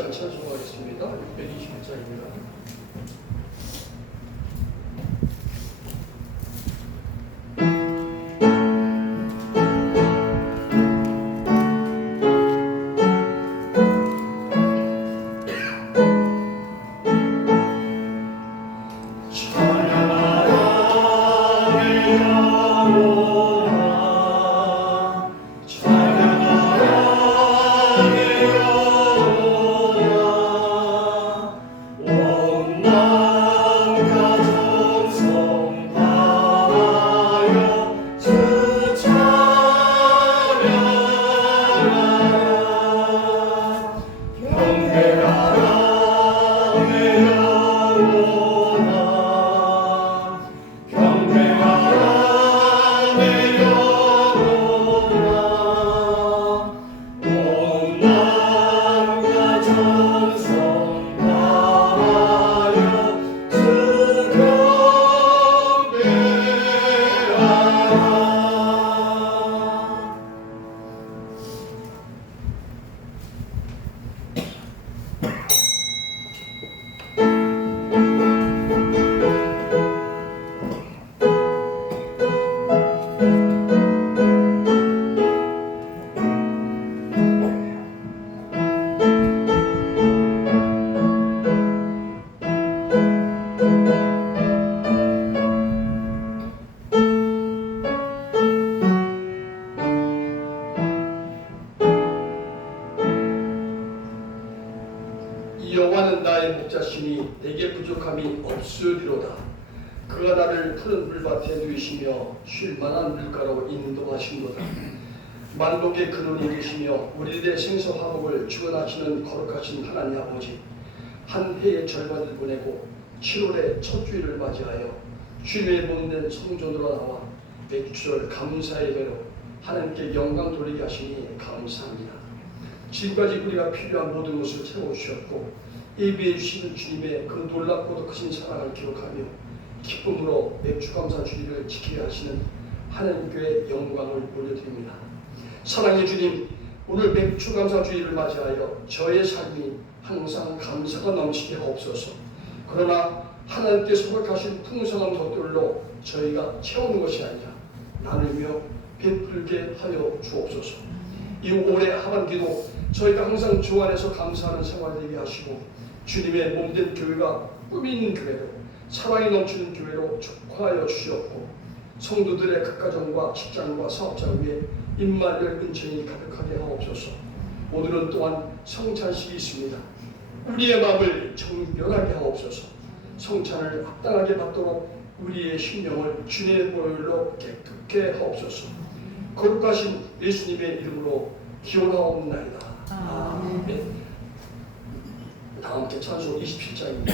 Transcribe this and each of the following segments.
시간 찬송하겠습니다. 621장입니다. 여호와는 나의 목자시니 내게 부족함이 없으리로다. 그가 나를 푸른 물밭에 누이시며 쉴만한 물가로 인도하시도다. 만복의 근원이 되시며 우리들의 생사 화목을 주관하시는 거룩하신 하나님 아버지, 한 해의 절반을 보내고 7월의 첫 주일을 맞이하여 주님의 몸된 성전으로 나와 맥주절 감사의 배로 하나님께 영광 돌리게 하시니 감사합니다. 지금까지 우리가 필요한 모든 것을 채워주셨고 예비해 주시는 주님의 그 놀랍고도 크신 사랑을 기록하며 기쁨으로 맥주 감사 주일을 지키게 하시는 하나님께 영광을 올려드립니다. 사랑의 주님, 오늘 맥주 감사 주일을 맞이하여 저의 삶이 항상 감사가 넘치게 하옵소서. 그러나 하나님께서 허락하신 풍성한 것들로 저희가 채우는 것이 아니라 나누며 베풀게 하여 주옵소서. 이 올해 하반기도 저희가 항상 주 안에서 감사하는 생활 되게 하시고 주님의 몸된 교회가 꿈이 있는 교회로, 사랑이 넘치는 교회로 촉구하여 주시옵고 성도들의 각가정과 직장과 사업자 위에 임마를 은총이 가득하게 하옵소서. 오늘은 또한 성찬식이 있습니다. 우리의 마음을 정결하게 하옵소서. 성찬을 합당하게 받도록 우리의 심령을 주님의 보혈로 깨끗게 하옵소서. 거룩하신 예수님의 이름으로 기원하옵나이다. 아멘. 다 함께 찬송 27장입니다.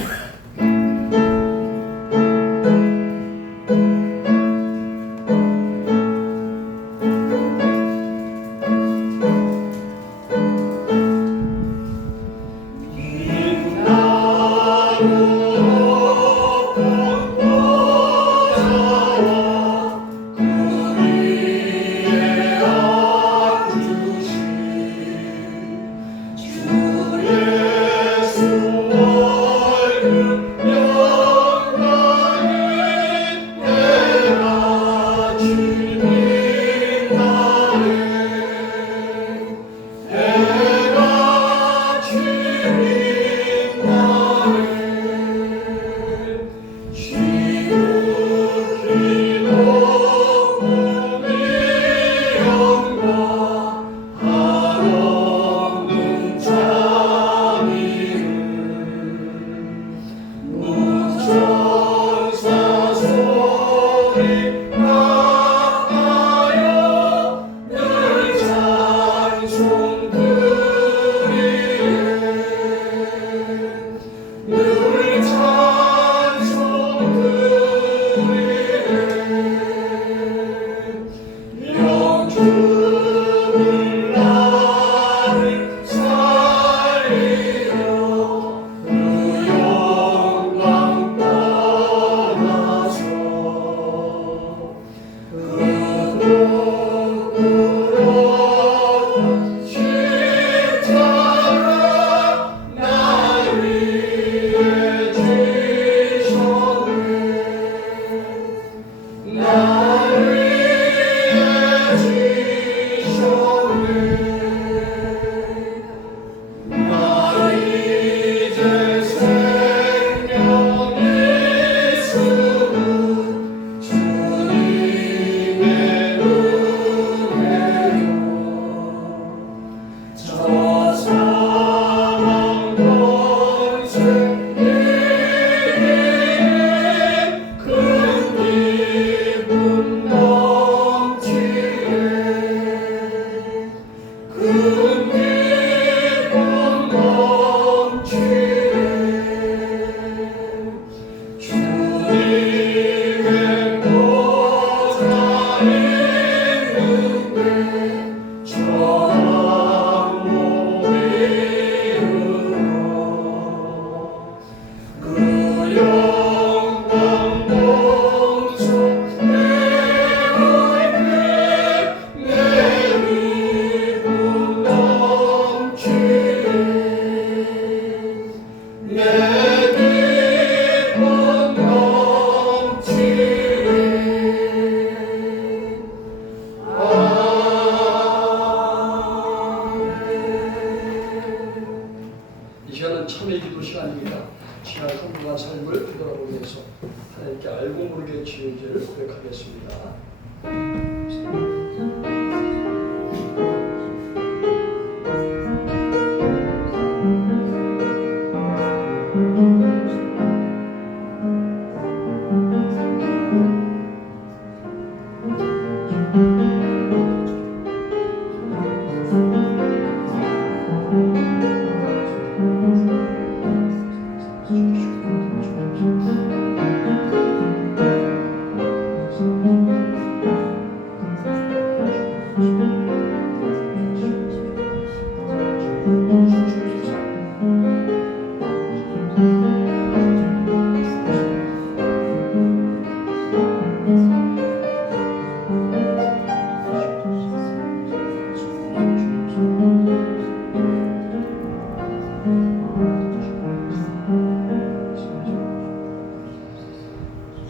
주의 수 얼굴 시간은 참회 기도 시간입니다. 지난 한 주간 삶을 되돌아보면서 하나님께 알고 모르게 지은 죄를 고백하겠습니다.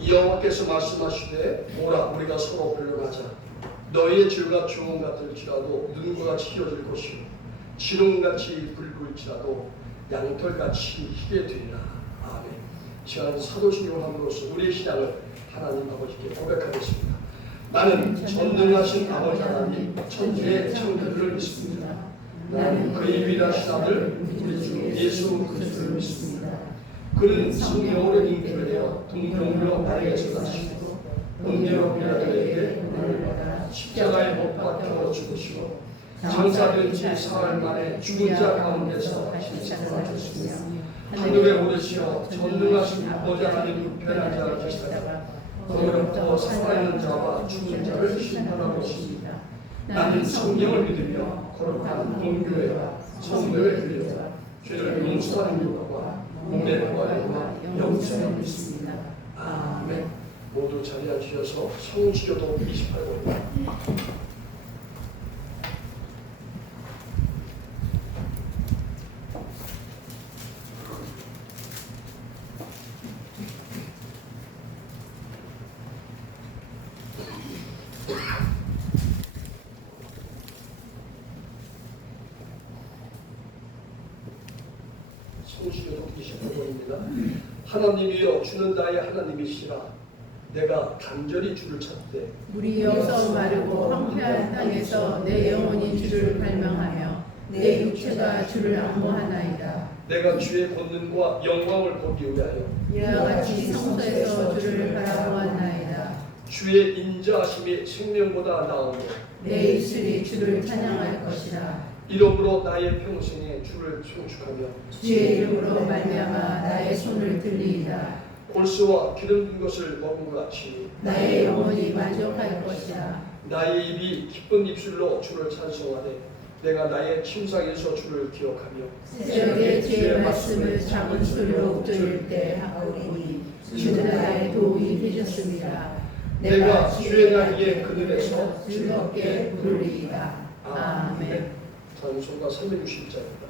여호와께서 말씀하시되 오라 우리가 서로 변론하자. 너희의 죄가 주홍 같을지라도 눈과 같이 희어질 것이요 진홍같이 붉을지라도 양털같이 희게 되리라. 아멘. 시간 사도신경을 함으로써 우리의 신앙을 하나님 아버지께 고백하겠습니다. 나는 전능하신 아버지 하나님 천지의 창조주를 믿습니다. 나는 그의 위대하신 아들 우리 주 예수 그리스도를 믿습니다. 그는 성령으로 잉태되어 동정녀 마리아에서 나시고 본디오 빌라도에게 고난을 받아 십자가에 못 박혀 죽으시고 장사된 지 사흘 만에 죽은 자 가운데서 다시 살아나셨으며 하늘에 오르시어 전능하신 아버지 하나님 우편에 앉아 계시다가 거기로부터 살아있는 자와 죽은 자를 심판하고 계십니다. 나는 성령을 믿으며 거룩한 공교회와 성도의 교회와 죄를 용서하는 율법과 몸의 부활과 영생을 믿습니다. 아멘. 모두 자리에 앉으셔서 성지교도 28번입니다. 성지교독 28번입니다. 하나님이여 주는 나의 하나님이시라. 내가 간절히 주를 찾되 물이 여서 마르고 황폐한 땅에서 내 영혼이 주를 갈망하며 내 육체가 주를 안모하나이다. 내가 주의 권능과 영광을 보기 위하여 이와 같이 성소에서 주를 바라보았나이다. 주의 인자하심이 생명보다 나으며 내 입술이 주를 찬양할 것이라. 이러므로 나의 평생에 주를 송축하며 주의 이름으로 말미암아 나의 손을 들리이다. 골수와 기름 든 것을 먹은 것 같이 나의 영혼이 만족할 것이라. 나의 입이 기쁜 입술로 주를 찬송하되 내가 나의 침상에서 주를 기억하며 새벽에 주의 말씀을 작은 소리로 들을 때 하오니 주는 나의 도움이 되셨습니다. 내가 주의 날개 그늘에서 즐겁게 부르리이다. 아멘. 찬송가 360자입니다.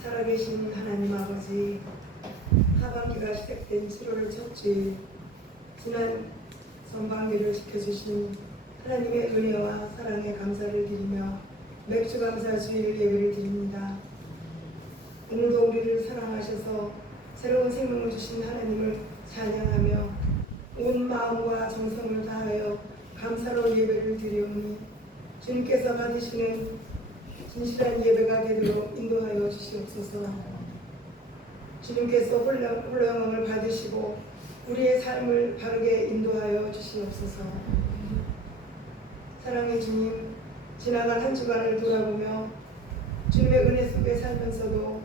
살아계신 하나님 아버지, 하반기가 시작된 7월 첫 주일, 지난 선방기를 지켜주신 하나님의 은혜와 사랑에 감사를 드리며 맥주 감사 주일 예배를 드립니다. 오늘도 우리를 사랑하셔서 새로운 생명을 주신 하나님을 찬양하며 온 마음과 정성을 다하여 감사로 예배를 드리오니 주님께서 받으시는 진실한 예배가 되도록 인도하여 주시옵소서. 주님께서 홀로 영광을 받으시고 우리의 삶을 바르게 인도하여 주시옵소서. 사랑의 주님, 지나간 한 주간을 돌아보며 주님의 은혜 속에 살면서도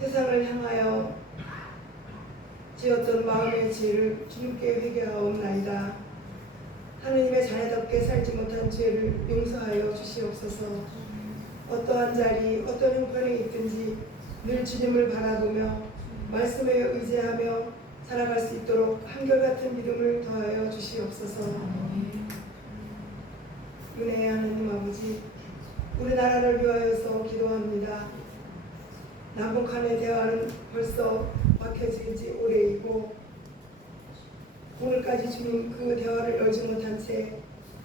세상을 향하여 지었던 마음의 죄를 주님께 회개하옵나이다. 하느님의 자녀답게 살지 못한 죄를 용서하여 주시옵소서. 어떠한 자리, 어떤 형편에 있든지 늘 주님을 바라보며 말씀에 의지하며 살아갈 수 있도록 한결같은 믿음을 더하여 주시옵소서. 은혜의 하나님 아버지, 우리나라를 위하여서 기도합니다. 남북한의 대화는 벌써 막혀진 지 오래이고 오늘까지 주님 그 대화를 열지 못한 채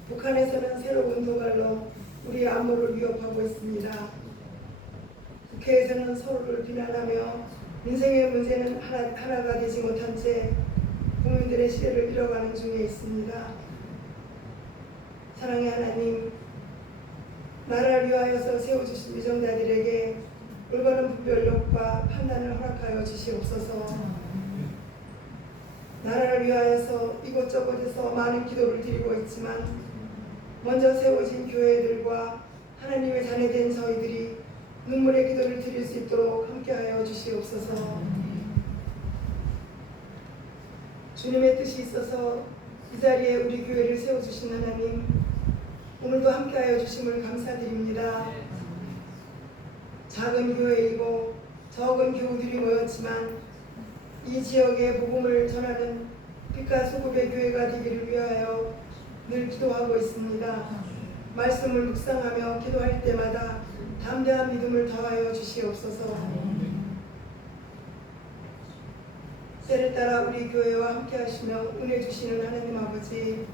북한에서는 새로운 도발로 우리 안보를 위협하고 있습니다. 국회에서는 서로를 비난하며 민생의 문제는 하나가 되지 못한 채 국민들의 시대를 잃어가는 중에 있습니다. 사랑의 하나님, 나라를 위하여서 세워주신 위정자들에게 올바른 분별력과 판단을 허락하여 주시옵소서. 나라를 위하여서 이곳저곳에서 많은 기도를 드리고 있지만 먼저 세워진 교회들과 하나님의 자녀된 저희들이 눈물의 기도를 드릴 수 있도록 함께하여 주시옵소서. 주님의 뜻이 있어서 이 자리에 우리 교회를 세워주신 하나님, 오늘도 함께하여 주심을 감사드립니다. 작은 교회이고 적은 교우들이 모였지만 이 지역의 복음을 전하는 빛과 소금의 교회가 되기를 위하여 늘 기도하고 있습니다. 말씀을 묵상하며 기도할 때마다 담대한 믿음을 더하여 주시옵소서. 때를 따라 우리 교회와 함께 하시며 은혜 주시는 하나님 아버지,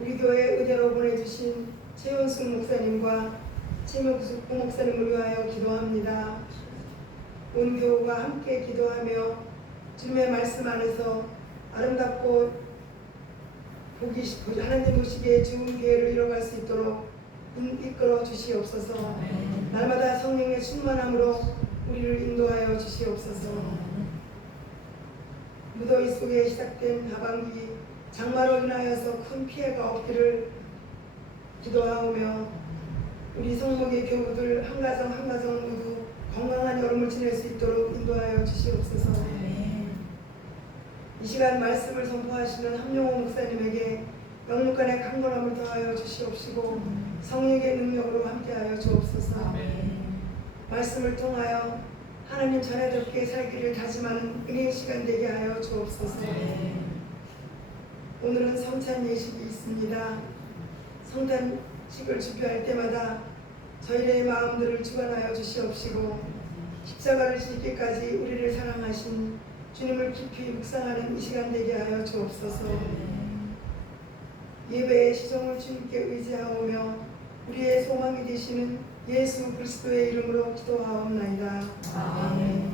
우리 교회 의대로 보내주신 최원숙 목사님과 최명숙 부목사님을 위하여 기도합니다. 온 교우가 함께 기도하며 주님의 말씀 안에서 아름답고 하나님 보시기에 좋은 교회를 이뤄갈 수 있도록 이끌어 주시옵소서. 날마다 성령의 충만함으로 우리를 인도하여 주시옵소서. 무더위 속에 시작된 하반기 장마로 인하여서 큰 피해가 없기를 기도하오며 우리 성목의 교우들 한 가정 한 가정 모두 건강한 여름을 지낼 수 있도록 인도하여 주시옵소서. 이 시간 말씀을 선포하시는 함용호 목사님에게 영육간의 강건함을 더하여 주시옵시고 성령의 능력으로 함께하여 주옵소서. 말씀을 통하여 하나님 자녀답게 살기를 다짐하는 은혜의 시간 되게 하여 주옵소서. 오늘은 성찬 예식이 있습니다. 성탄식을 준비할 때마다 저희의 마음들을 주관하여 주시옵시고 십자가를 지기까지 우리를 사랑하신 주님을 깊이 묵상하는 이 시간 되게 하여 주옵소서. 예배의 시종을 주님께 의지하오며 우리의 소망이 되시는 예수 그리스도의 이름으로 기도하옵나이다. 아멘.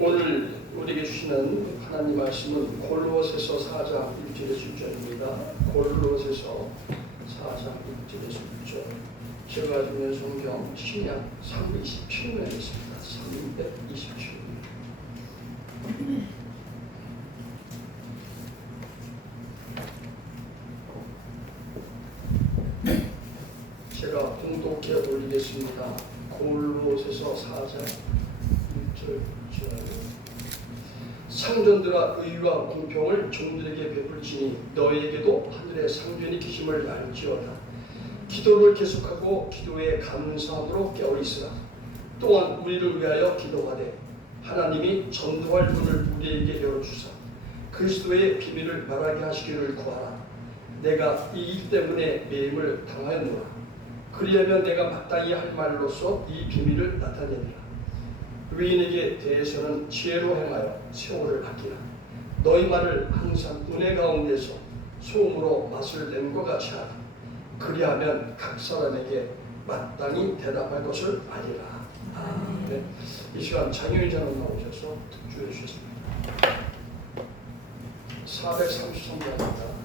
오늘 우리에게 주시는 하나님 말씀은 골로새서 4장 1절의 출전입니다. 골로새서 4장 1절의 출전. 제가 가지고 있는 성경 신약 327면에 있습니다. 327. 봉독해 올리겠습니다. 골로새서 4장 1절 상전들아 의와 공평을 종들에게 베풀지니 너희에게도 하늘의 상전이 계심을 알지어다. 기도를 계속하고 기도에 감사함으로 깨어있으라. 또한 우리를 위하여 기도하되 하나님이 전도할 문을 우리에게 열어주사 그리스도의 비밀을 말하게 하시기를 구하라. 내가 이 일 때문에 매임을 당하였노라. 그리하면 내가 마땅히 할 말로서 이 비밀을 나타내리라. 의인에게 대해서는 지혜로 행하여 세월을 아끼라. 너희 말을 항상 은혜 가운데서 소음으로 맛을 낸것 같이 하라. 그리하면 각 사람에게 마땅히 대답할 것을 알리라. 아멘. 이 시간 장효인 장로님 나오셔서 특주해 주셨습니다. 433장입니다.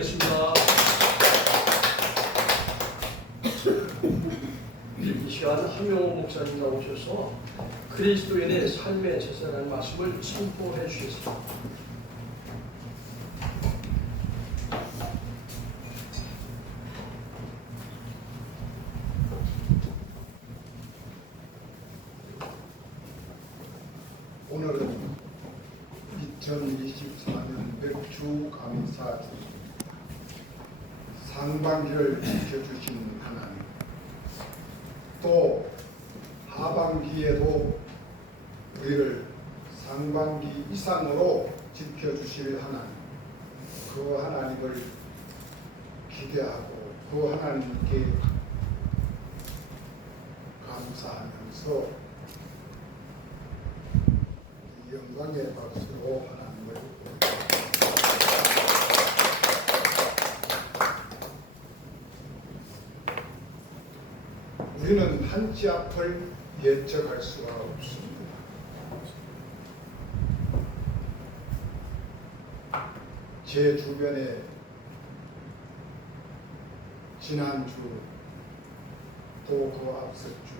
기도드리겠습니다. 이 시간 한명호 목사님 나오셔서 그리스도인의 삶의 제사라는 말씀을 선포해 주셨습니다. 오늘은 2024년 맥주 감사주 상반기를 지켜주신 하나님, 또 하반기에도 우리를 상반기 이상으로 지켜주실 하나님, 그 하나님을 기대하고 그 하나님께 감사하면서 영광의 박수로 하나님을 우리는 한치 앞을 예측할 수가 없습니다. 제 주변에 지난주 또 그 앞서 주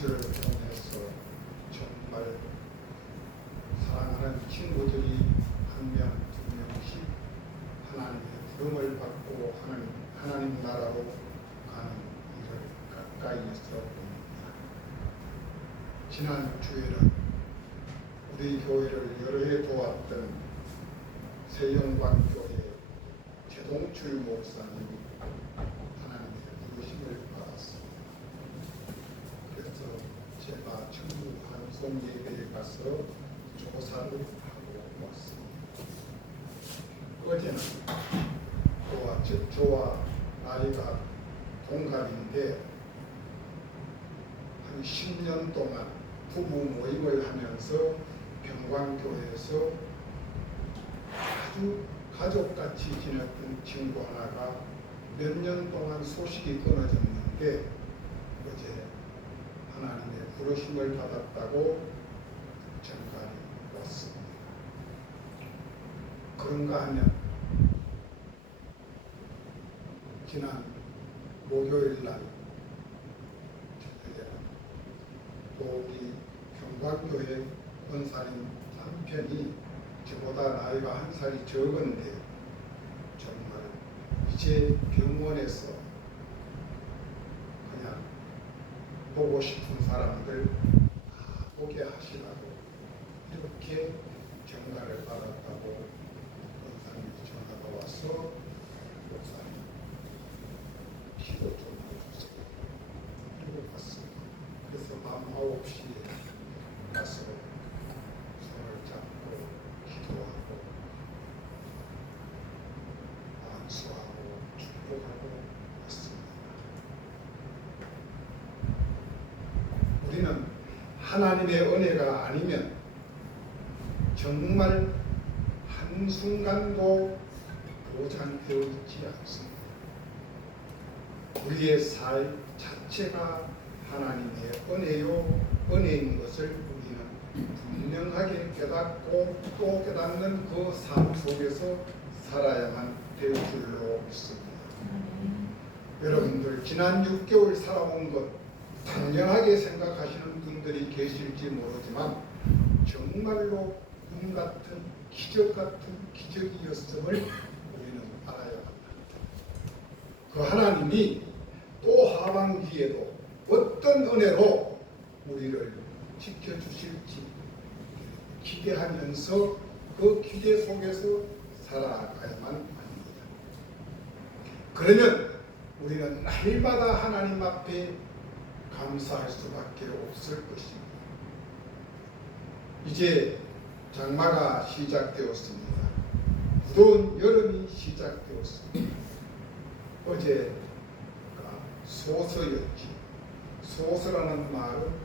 주를 통해서 정말 사랑하는 친구들이 한 명, 두 명씩 하나님의 부름을 받고 하나님 나라로 가는 일을 가까이에서 봅니다. 지난 주에는 우리 교회를 여러 해 도왔던 새영광교회 최동출 목사님이 하나님의 부르심을 받았습니다. 그래서 제가 전국 방송 예배에 가서 조사를 하고 왔습니다. 어제는 저와 나이가 동갑인데 한 10년 동안 부부 모임을 하면서 병광교회에서 아주 가족같이 지냈던 친구 하나가 몇 년 동안 소식이 끊어졌는데 어제 하나님의 부르심을 받았다고 전갈이 왔습니다. 그런가 하면 지난 목요일 날 또 우리 경광교회 권사님 남편이 저보다 나이가 한 살이 적은데 정말 이제 병원에서 그냥 보고 싶은 사람들 다 보게 하시라고 이렇게 전가를 받았다고 권사님이 전화가 와서 목사님 기도 좀 해주세요. 그리고 갔습니다. 그래서 밤 9시에 가서 손을 잡고 기도하고 안수하고 축복하고 왔습니다. 우리는 하나님의 은혜가 아니면 정말 한순간도 보장되어 있지 않습니다. 우리의 삶 자체가 하나님의 은혜인 것을 우리는 분명하게 깨닫고 또 깨닫는 그 삶 속에서 살아야만 될 줄로 믿습니다. 여러분들 지난 6개월 살아온 것 당연하게 생각하시는 분들이 계실지 모르지만 정말로 꿈 같은 기적 같은 기적이었음을 우리는 알아야 합니다. 그 하나님이 또 하반기에도 어떤 은혜로 우리를 지켜주실지 기대하면서 그 기대 속에서 살아가야만 합니다. 그러면 우리는 날마다 하나님 앞에 감사할 수밖에 없을 것입니다. 이제 장마가 시작되었습니다. 무더운 여름이 시작되었습니다. 어제가 소서였지. 소서라는 말은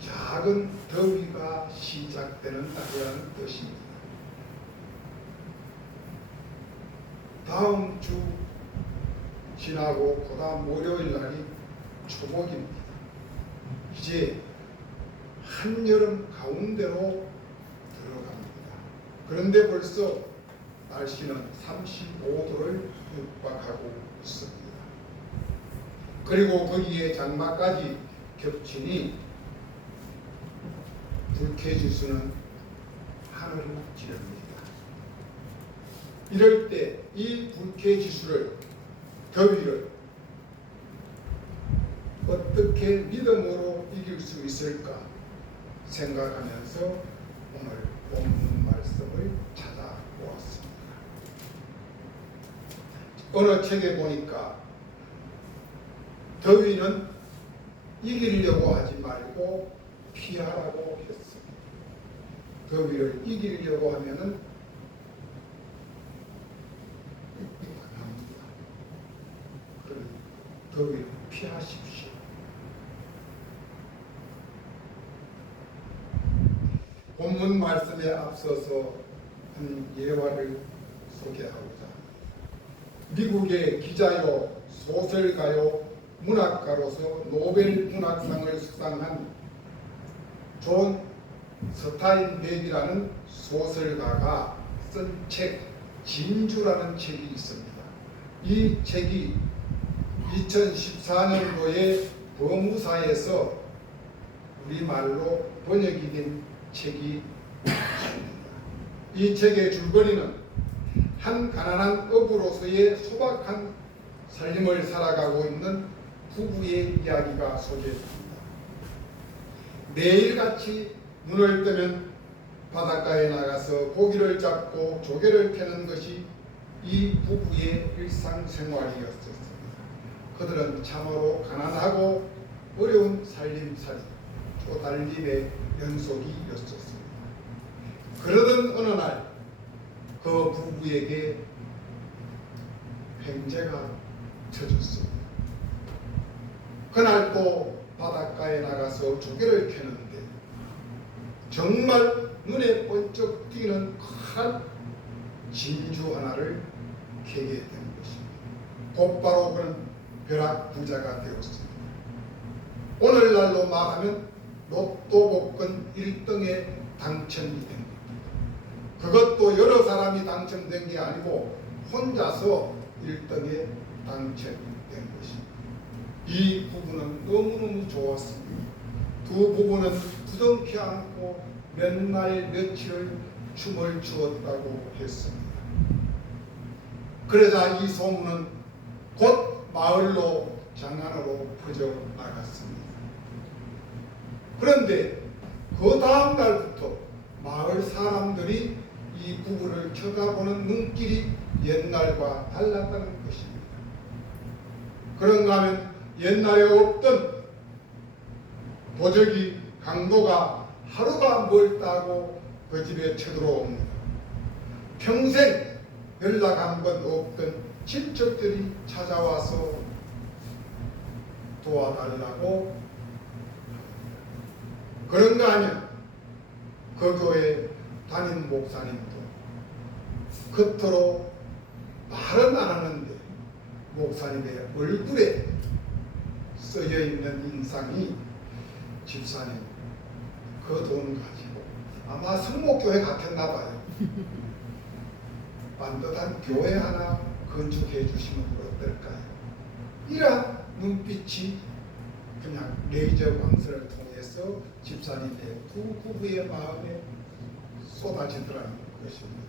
작은 더위가 시작되는 날이라는 뜻입니다. 다음 주 지나고 그다음 월요일 날이 초복입니다. 이제 한여름 가운데로 들어갑니다. 그런데 벌써 날씨는 35도를 육박하고 있습니다. 그리고 거기에 장마까지 겹치니 불쾌지수는 하늘을 찌릅니다. 이럴 때 이 불쾌지수를, 더위를 어떻게 믿음으로 이길 수 있을까 생각하면서 오늘 본문 말씀을 찾아보았습니다. 어느 책에 보니까 더위는 이기려고 하지 말고 피하라고 했습니다. 더위를 이기려고 하면은 합니다. 그런 더위를 피하십시오. 본문 말씀에 앞서서 한 예화를 소개하고자 합니다. 미국의 기자요, 소설가요, 문학가로서 노벨 문학상을 수상한 존 스타인백이라는 소설가가 쓴 책 진주라는 책이 있습니다. 이 책이 2014년도에 법무사에서 우리말로 번역이 된 책이 있습니다. 이 책의 줄거리는 한 가난한 어부로서의 소박한 삶을 살아가고 있는 부부의 이야기가 소개됩니다. 매일같이 눈을 뜨면 바닷가에 나가서 고기를 잡고 조개를 캐는 것이 이 부부의 일상생활이었습니다. 그들은 참으로 가난하고 어려운 살림살이, 쪼달림의 연속이었습니다. 그러던 어느 날 그 부부에게 횡재가 쳐졌습니다. 그날 또 바닷가에 나가서 조개를 캐는데 정말 눈에 번쩍 띄는 큰 진주 하나를 캐게 된 것입니다. 곧바로 그는 벼락부자가 되었습니다. 오늘날로 말하면 로또 복권 1등에 당첨이 된 겁니다. 그것도 여러 사람이 당첨된 게 아니고 혼자서 1등에 당첨이 된 것입니다. 이 부부는 너무너무 좋았습니다. 두 부부는 부둥켜 안고 몇 날 며칠을 춤을 추었다고 했습니다. 그러자 이 소문은 곧 마을로 장안으로 퍼져나갔습니다. 그런데 그 다음 날부터 마을 사람들이 이 부부를 쳐다보는 눈길이 옛날과 달랐다는 것입니다. 그런가 하면 옛날에 없던 도적이 강도가 하루가 멀다고 그 집에 쳐들어옵니다. 평생 연락 한 번 없던 친척들이 찾아와서 도와달라고. 그런가 하면 그 교회 담임 목사님도 겉으로 말은 안 하는데 목사님의 얼굴에 쓰여 있는 인상이 집사님 그 돈 가지고 아마 성목교회 같았나 봐요. 반듯한 교회 하나 건축해 주시면 어떨까요? 이런 눈빛이 그냥 레이저 광선을 통해서 집사님의 두 부부의 마음에 쏟아지더라는 것입니다.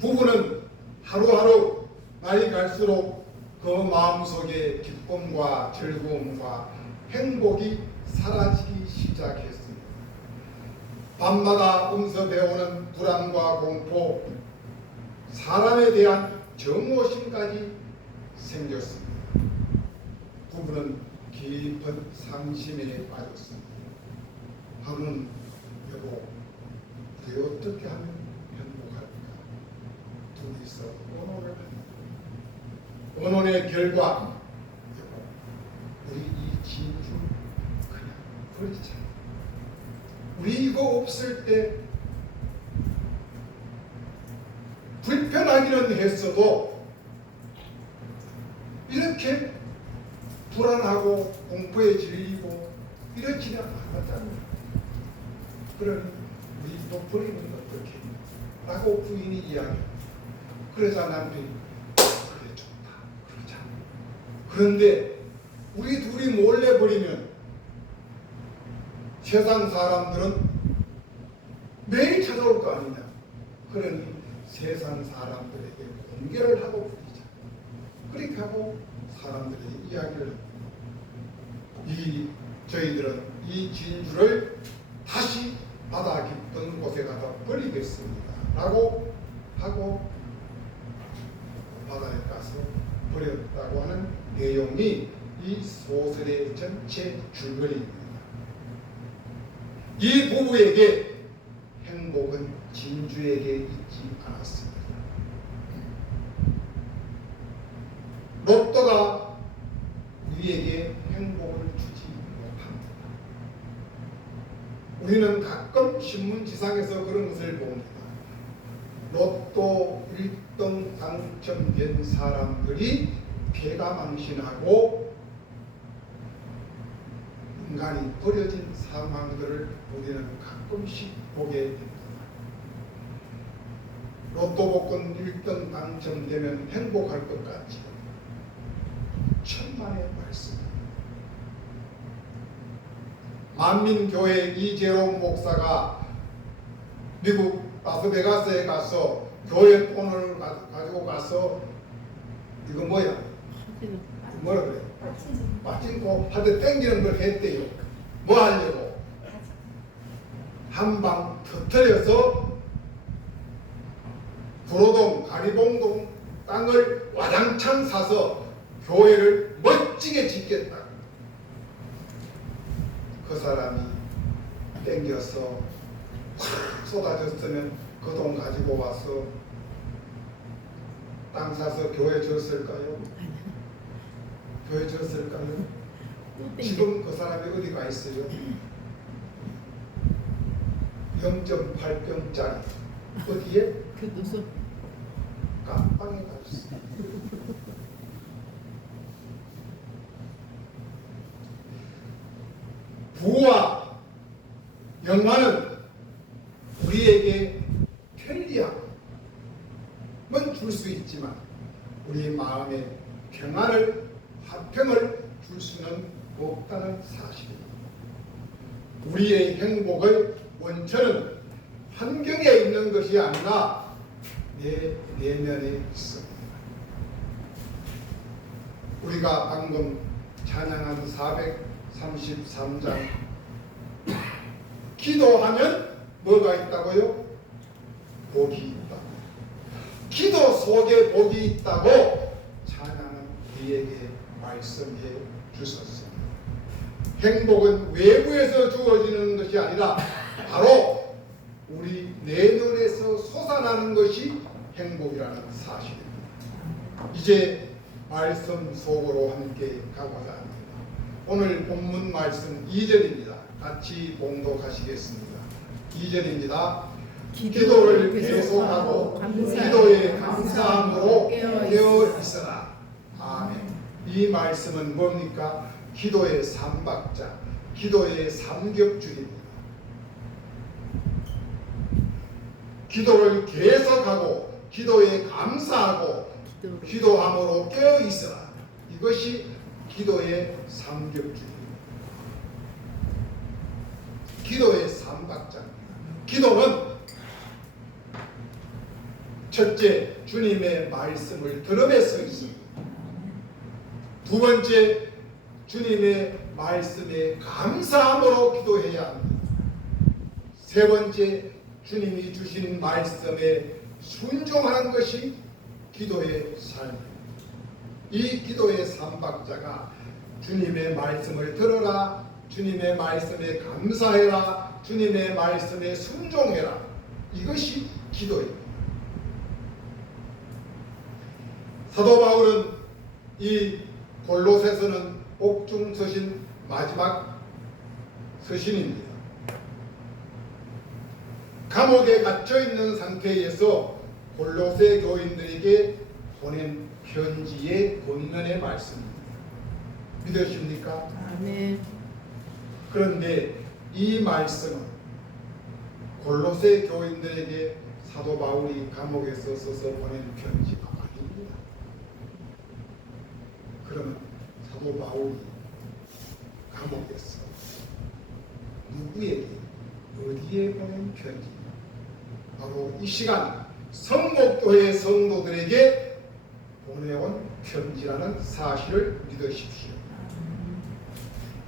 부부는 하루하루 날이 갈수록 그 마음속에 기쁨과 즐거움과 행복이 사라지기 시작했습니다. 밤마다 음습해오는 불안과 공포, 사람에 대한 정오심까지 생겼습니다. 부부는 깊은 상심에 빠졌습니다. 하루는 여보, 우리 어떻게 하면 행복할까? 둘이서 의논을 합니다. 의논의 결과, 여보, 우리 이 진주 그냥 버리자. 우리 이거 없을 때 불편하기는 했어도 이렇게 불안하고 공포에 질리고 이렇지는 않았잖아요. 그러니 우리 또 버리면 어떻게? 라고 부인이 이야기합니다. 그러자 남편이 그래 좋다 그러자. 그런데 우리 둘이 몰래 버리면 세상 사람들은 매일 찾아올 거 아니냐. 그러니 세상 사람들에게 공개를 하고 부리자. 그렇게 하고 사람들이 이야기를 합니다. 저희들은 이 진주를 다시 바다 깊은 곳에 가서 버리겠습니다 라고 하고 바다에 가서 버렸다고 하는 내용이 이 소설의 전체 줄거리입니다. 이 부부에게 행복은 진주에게 있지 않았습니다. 로또가 우리에게 행복을 주지 못합니다. 우리는 가끔 신문지상에서 그런 것을 봅니다. 로또 1등 당첨된 사람들이 폐가망신하고 인간이 버려진 상황들을 우리는 가끔씩 보게 됩니다. 로또 복권 1등 당첨되면 행복할 것 같지. 천만의 말씀. 만민교회 이재롱 목사가 미국 라스베가스에 가서 교회 돈을 가지고 가서 이거 뭐야? 뭐라 그래? 빠진코 하되 땡기는 걸 했대요. 뭐 하려고? 한 방 터뜨려서 구로동 가리봉동 땅을 와장창 사서 교회를 멋지게 짓겠다. 그 사람이 땡겨서 확 쏟아졌으면 그 돈 가지고 와서 땅 사서 교회 줬을까요? 교회 줬을까요? 지금 그 사람이 어디 가 있어요? 0.8평짜리 어디에? 교도소. 깜빵에 가 있어. 부와 영화는 우리에게 편리함은 줄 수 있지만 우리 마음의 평안을 화평을 줄 수는 없다는 사실입니다. 우리의 행복의 원천은 환경에 있는 것이 아니라 내 내면에 있습니다. 우리가 방금 찬양한 433장 기도하면 뭐가 있다고요? 복이 있다. 기도 속에 복이 있다고 찬양은 우리에게 말씀해 주셨습니다. 행복은 외부에서 주어지는 것이 아니라 바로 우리 내면에서 솟아나는 것이 행복이라는 사실입니다. 이제 말씀 속으로 함께 가고자 합니다. 오늘 본문 말씀 2절입니다. 같이 봉독하시겠습니다. 2절입니다. 기도를 계속하고 기도에 감사함으로 깨어 있으라. 아멘. 이 말씀은 뭡니까? 기도의 삼박자, 기도의 삼겹줄입니다. 기도를 계속하고 기도에 감사하고 기도함으로 깨어 있으라. 이것이 기도의 삼겹줄입니다. 기도의 삼박자입니다. 기도는 첫째, 주님의 말씀을 들음에 서 있습니다. 두 번째, 주님의 말씀에 감사함으로 기도해야 합니다. 세 번째, 주님이 주신 말씀에 순종하는 것이 기도의 삶입니다. 이 기도의 삼박자가 주님의 말씀을 들어라, 주님의 말씀에 감사해라, 주님의 말씀에 순종해라. 이것이 기도입니다. 사도 바울은 이 골로새서는 옥중 서신 마지막 서신입니다. 감옥에 갇혀 있는 상태에서 골로새 교인들에게 보낸 편지의 본문의 말씀입니다. 믿으십니까? 아멘. 그런데 이 말씀은 골로새 교인들에게 사도 바울이 감옥에서 써서 보낸 편지가 아닙니다. 그러면 사도 바울이 감옥에서 누구에게 어디에 보낸 편지? 바로 이 시간 성목교회 성도들에게 보내온 편지라는 사실을 믿으십시오.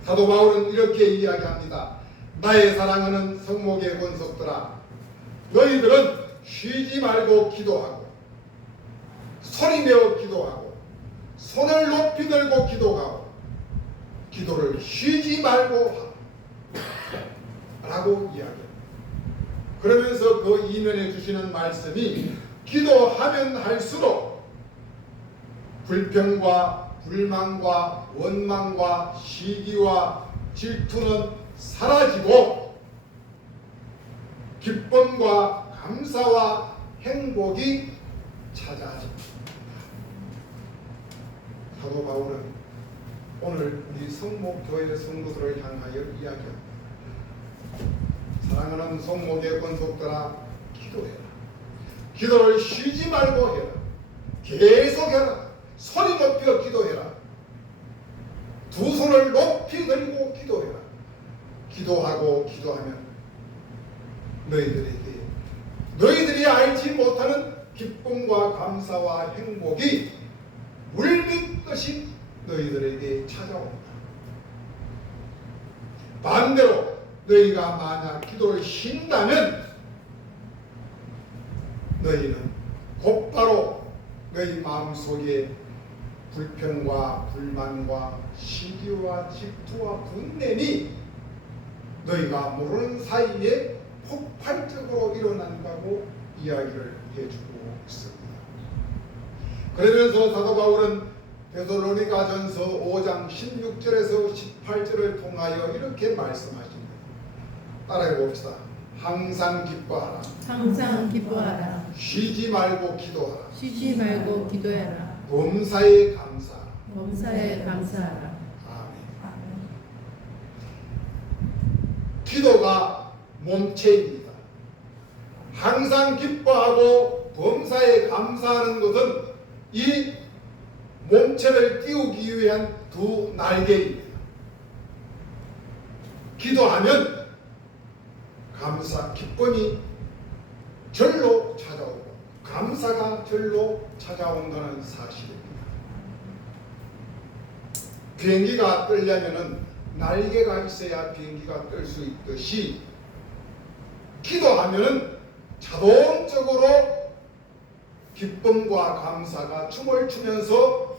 사도 바울은 이렇게 이야기합니다. 나의 사랑하는 성목의 권속들아, 너희들은 쉬지 말고 기도하고 소리내어 기도하고 손을 높이 들고 기도하고 기도를 쉬지 말고 라고 이야기합니다. 그러면서 그 이면에 주시는 말씀이 기도하면 할수록 불평과 불만과 원망과 시기와 질투는 사라지고 기쁨과 감사와 행복이 찾아집니다. 사도 바울은 오늘 우리 성목교회 성도들을 향하여 이야기합니다. 사랑하는 성목의 권속들아, 기도해라. 기도를 쉬지 말고 해라. 계속해라. 소리 높여 기도해라. 두 손을 높이 들고 기도해라. 기도하고 기도하면 너희들이 알지 못하는 기쁨과 감사와 행복이 물밀듯이 너희들에게 찾아온다. 반대로 너희가 만약 기도를 쉰다면 너희는 곧바로 너희 마음속에 불평과 불만과 시기와 질투와 분냄이 너희가 모르는 사이에 폭발적으로 일어난다고 이야기를 해주고 있습니다. 그러면서 사도 바울은 데살로니가전서 5장 16절에서 18절을 통하여 이렇게 말씀하십니다. 따라해 봅시다. 항상 기뻐하라. 항상 기뻐하라. 쉬지 말고 기도하라. 쉬지 말고 기도해라. 범사에 감사하라. 범사에 감사하라. 아멘. 기도가 몸체입니다. 항상 기뻐하고 범사에 감사하는 것은 이 몸체를 띄우기 위한 두 날개입니다. 기도하면 기쁨이 절로 찾아오고 감사가 절로 찾아온다는 사실입니다. 비행기가 뜨려면 날개가 있어야 비행기가 뜰 수 있듯이 기도하면 자동적으로 기쁨과 감사가 춤을 추면서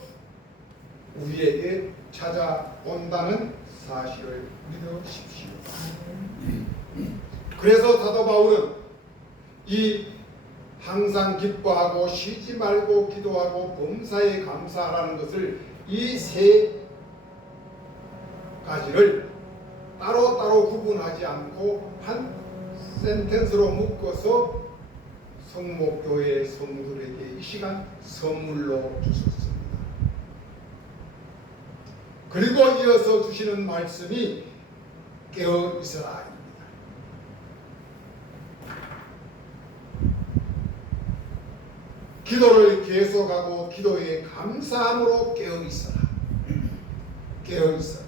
우리에게 찾아온다는 사실을 믿으십시오. 그래서 사도 바울은 이 항상 기뻐하고 쉬지 말고 기도하고 범사에 감사하라는 것을 이 세 가지를 따로따로 구분하지 않고 한 센텐스로 묶어서 성목교회 성도들에게 이 시간 선물로 주셨습니다. 그리고 이어서 주시는 말씀이 깨어 있으라입니다. 기도를 계속하고 기도에 감사함으로 깨어 있어라. 깨어 있어라.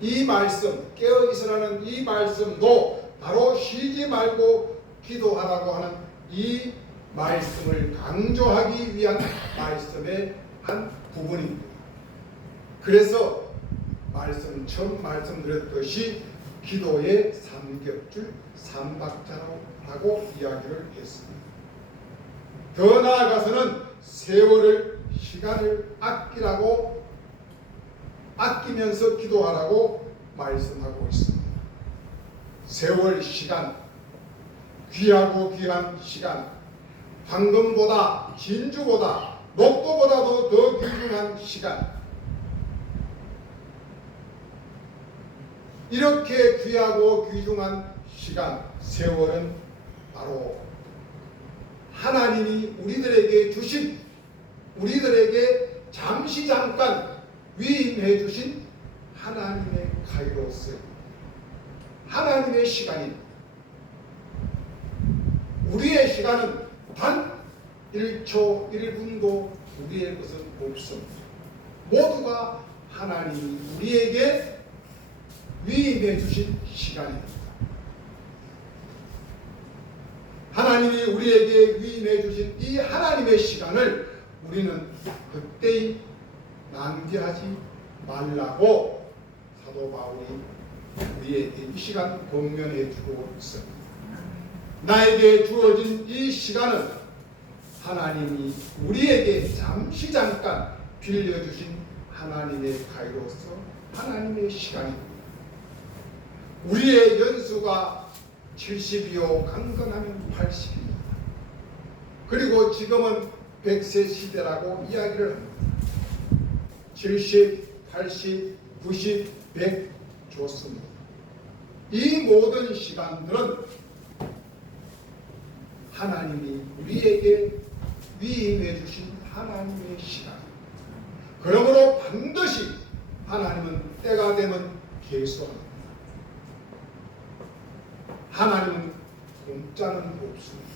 이 말씀, 깨어 있으라는 이 말씀도 바로 쉬지 말고 기도하라고 하는 이 말씀을 강조하기 위한 말씀의 한 부분입니다. 그래서 처음 말씀드렸듯이 기도의 삼겹줄, 삼박자라고 이야기를 했습니다. 더 나아가서는 세월을, 시간을 아끼면서 기도하라고 말씀하고 있습니다. 세월, 시간, 귀하고 귀한 시간, 황금보다, 진주보다, 녹두보다도 더 귀중한 시간, 이렇게 귀하고 귀중한 시간, 세월은 바로 하나님이 우리들에게 주신, 우리들에게 잠시 잠깐 위임해 주신 하나님의 카이로스, 하나님의 시간입니다. 우리의 시간은 단 1초 1분도 우리의 것은 없습니다. 모두가 하나님이 우리에게 위임해 주신 시간입니다. 하나님이 우리에게 위임해 주신 이 하나님의 시간을 우리는 그때의 낭비하지 말라고 사도 바울이 우리에게 이 시간 권면해 주고 있습니다. 나에게 주어진 이 시간은 하나님이 우리에게 잠깐 빌려주신 하나님의 가이로서 하나님의 시간입니다. 우리의 연수가 70이요 강건하면 80입니다. 그리고 지금은 100세 시대라고 이야기를 합니다. 70, 80, 90, 100 좋습니다. 이 모든 시간들은 하나님이 우리에게 위임해 주신 하나님의 시간입니다. 그러므로 반드시 하나님은 때가 되면 계수합니다. 하나님은 공짜는 없습니다.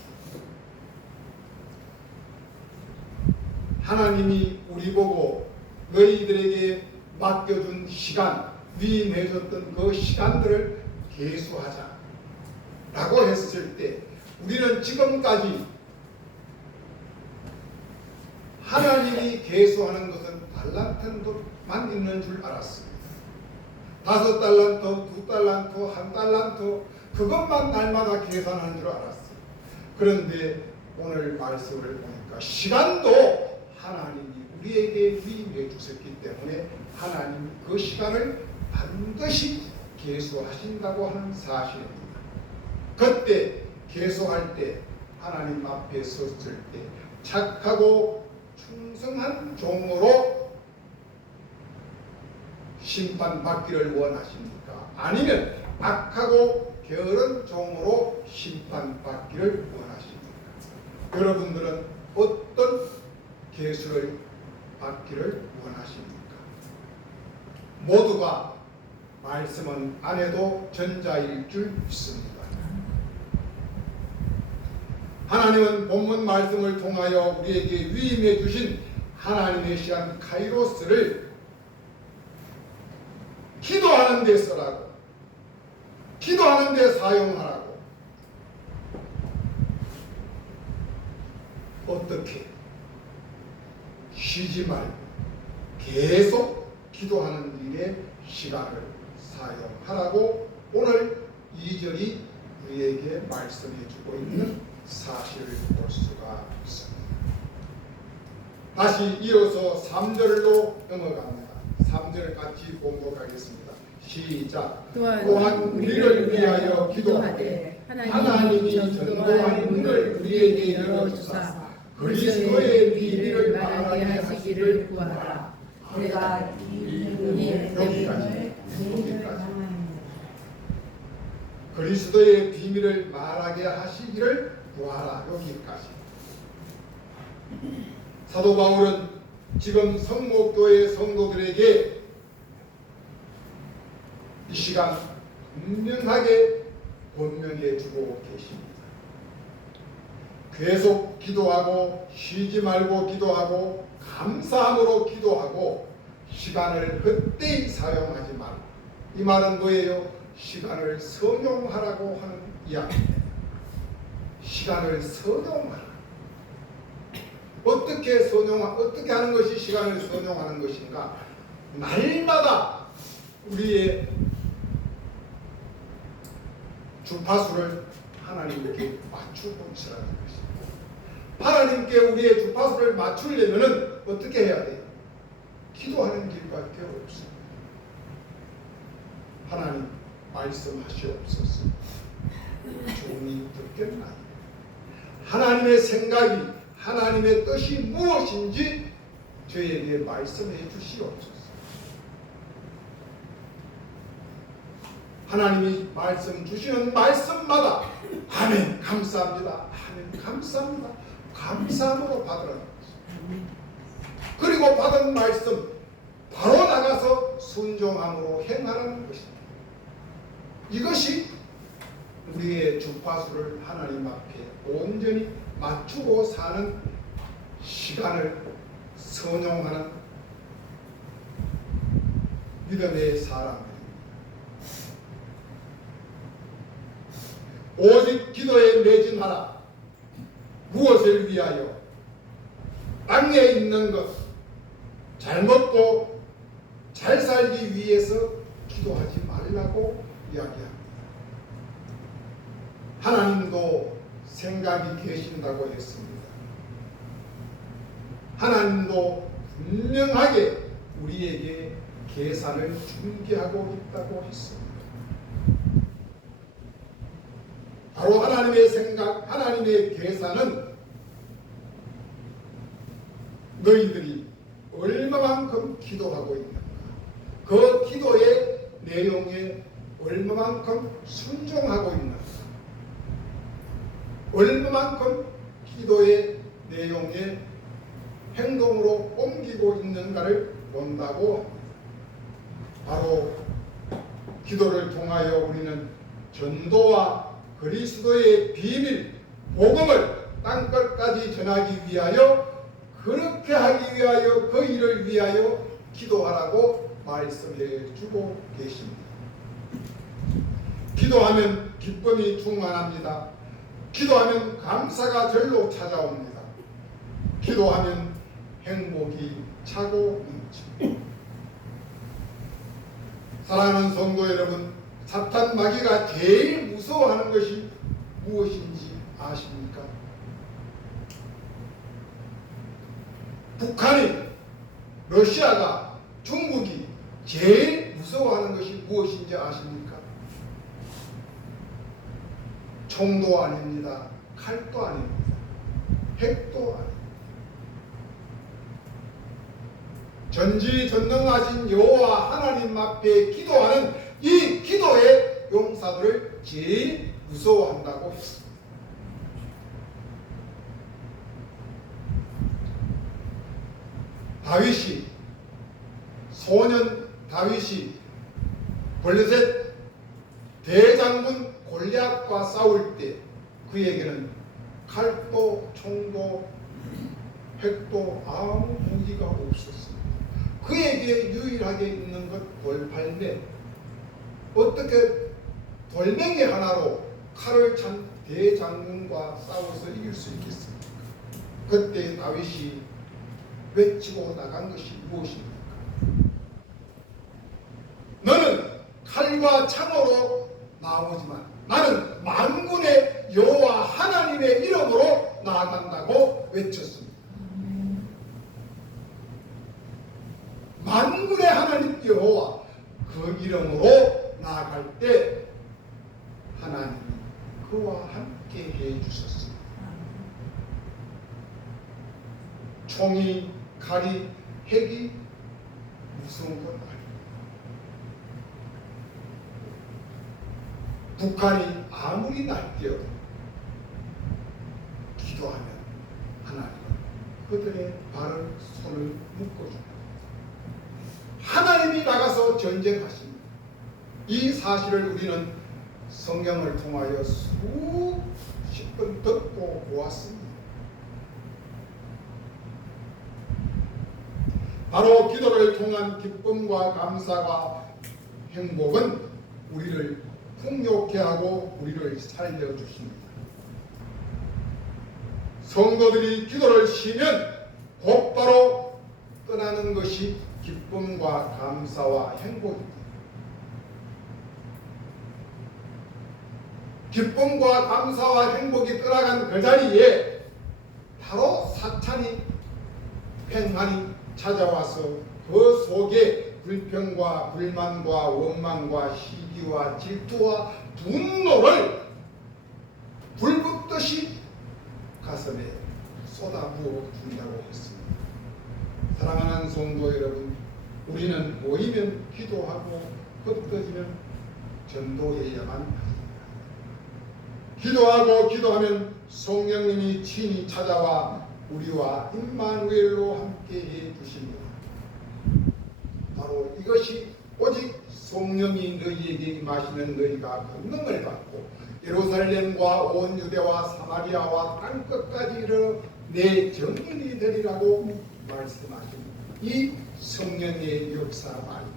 하나님이 우리 보고 너희들에게 맡겨준 시간, 위임해줬던 그 시간들을 계수하자 라고 했을 때 우리는 지금까지 하나님이 계수하는 것은 달란트만 있는 줄 알았습니다. 5달란트, 2달란트, 1달란트 그것만 날마다 계산하는 줄 알았어요. 그런데 오늘 말씀을 보니까 시간도 하나님이 우리에게 위임해 주셨기 때문에 하나님이 그 시간을 반드시 계수하신다고 하는 사실입니다. 그때 계수할 때 하나님 앞에 섰을 때 착하고 충성한 종으로 심판받기를 원하십니까? 아니면 악하고 게으른 종으로 심판받기를 원하십니까? 여러분들은 어떤 계수를 받기를 원하십니까? 모두가 말씀은 안 해도 전자일 줄 믿습니다. 하나님은 본문 말씀을 통하여 우리에게 위임해 주신 하나님의 시간 카이로스를 기도하는 데 쓰라고, 기도하는 데 사용하라고. 어떻게? 쉬지 말고 계속 기도하는 일에 시간을 사용하라고 오늘 2절이 우리에게 말씀해 주고 있는 사실을 볼 수가 있습니다. 다시 이어서 3절로 넘어갑니다. 3절 같이 공독하겠습니다. 시작. 또한 우리를 위하여 기도하되 하나님이 전도하는 문을 우리에게 열어주사 그리스도의 비밀을 말하게 하시기를 구하라. 내가 여기까지. 그리스도의 비밀을 말하게 하시기를 구하라. 여기까지. 사도 바울은 지금 성목교회 성도들에게 이 시간 분명하게 권면해 주고 계십니다. 계속 기도하고 쉬지 말고 기도하고 감사함으로 기도하고 시간을 헛되이 사용하지 말라. 이 말은 뭐예요? 시간을 선용하라고 하는 이야기입니다. 시간을 선용하라. 어떻게 하는 것이 시간을 선용하는 것인가? 날마다 우리의 주파수를 하나님께 맞추고 있으라는 것입니다. 하나님께 우리의 주파수를 맞추려면 어떻게 해야 돼요? 기도하는 길밖에 없습니다. 하나님 말씀하시옵소서. 종이 듣겠나이다. 하나님의 생각이 하나님의 뜻이 무엇인지 저에게 말씀해 주시옵소서. 하나님이 말씀 주시는 말씀마다 아멘 감사합니다. 아멘 감사합니다. 감사함으로 받으라는 것입니다. 그리고 받은 말씀 바로 나가서 순종함으로 행하라는 것입니다. 이것이 우리의 주파수를 하나님 앞에 온전히 맞추고 사는 시간을 선용하는 믿음의 사람들입니다. 오직 기도에 매진하라. 무엇을 위하여? 땅에 있는 것, 잘 먹고 잘 살기 위해서 기도하지 말라고 이야기합니다. 하나님도 생각이 계신다고 했습니다. 하나님도 분명하게 우리에게 계산을 준비하고 있다고 했습니다. 바로 하나님의 생각, 하나님의 계산은 너희들이 얼마만큼 기도하고 있는가, 그 기도의 내용에 얼마만큼 순종하고 있는가, 얼마만큼 기도의 내용에 행동으로 옮기고 있는가를 본다고 합니다. 바로 기도를 통하여 우리는 전도와 그리스도의 비밀, 복음을 땅끝까지 전하기 위하여, 그렇게 하기 위하여, 그 일을 위하여 기도하라고 말씀해 주고 계십니다. 기도하면 기쁨이 충만합니다. 기도하면 감사가 절로 찾아옵니다. 기도하면 행복이 차고 넘칩니다. 사랑하는 성도 여러분, 사탄 마귀가 제일 무서워하는 것이 무엇인지 아십니까? 북한이, 러시아가, 중국이 제일 무서워하는 것이 무엇인지 아십니까? 총도 아닙니다. 칼도 아닙니다. 핵도 아닙니다. 전지전능하신 여호와 하나님 앞에 기도하는 이 기도의 용사들을 제일 무서워한다고 했습니다. 다윗이, 소년 다윗이 블레셋 대장군 골리앗과 싸울 때 그에게는 칼도 총도 핵도 아무 무기가 없었습니다. 그에게 유일하게 있는 것 돌팔매. 어떻게 돌멩이 하나로 칼을 찬 대장군과 싸워서 이길 수 있겠습니까? 그때 다윗이 외치고 나간 것이 무엇입니까? 너는 칼과 창으로 나오지만 나는 만군의 여호와 하나님의 이름으로 나아간다고 외쳤습니다. 만군의 하나님 여호와, 그 이름으로 나아갈 때 하나님이 그와 함께 해주셨습니다. 총이, 칼이, 핵이 무서운 건 아닙니다. 북한이 아무리 날뛰어도 기도하면 하나님은 그들의 발을, 손을 묶어줍니다. 하나님이 나가서 전쟁하십니다. 이 사실을 우리는 성경을 통하여 수십 번 듣고 보았습니다. 바로 기도를 통한 기쁨과 감사와 행복은 우리를 풍요케 하고 우리를 살려주십니다. 성도들이 기도를 쉬면 곧바로 떠나는 것이 기쁨과 감사와 행복입니다. 기쁨과 감사와 행복이 떠나간 그 자리에 바로 사탄이, 평안이 찾아와서 그 속에 불평과 불만과 원망과 시기와 질투와 분노를 불붙듯이 가슴에 쏟아부어 준다고 했습니다. 사랑하는 성도 여러분, 우리는 모이면 기도하고 흩어지면 전도해야만 합니다. 기도하고 기도하면 성령님이 친히 찾아와 우리와 임마누엘로 함께해 주십니다. 바로 이것이 오직 성령이 너희에게 임하시는 너희가 권능을 받고 예루살렘과 온 유대와 사마리아와 땅끝까지 이르러 내 증인이 되리라고 말씀하신 이 성령의 역사 말입니다.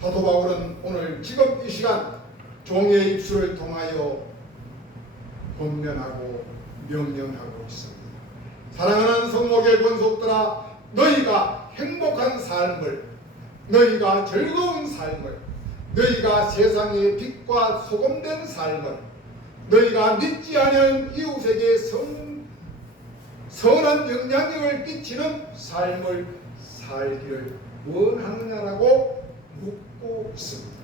사도 바울은 오늘 지금 이 시간 종의 입술을 통하여 권면하고 명령하고 있습니다. 사랑하는 성목의 권속들아, 너희가 행복한 삶을, 너희가 즐거운 삶을, 너희가 세상의 빛과 소금된 삶을, 너희가 믿지 않은 이웃에게 선한 영향력을 끼치는 삶을 살기를 원하느냐라고 묻고 있습니다.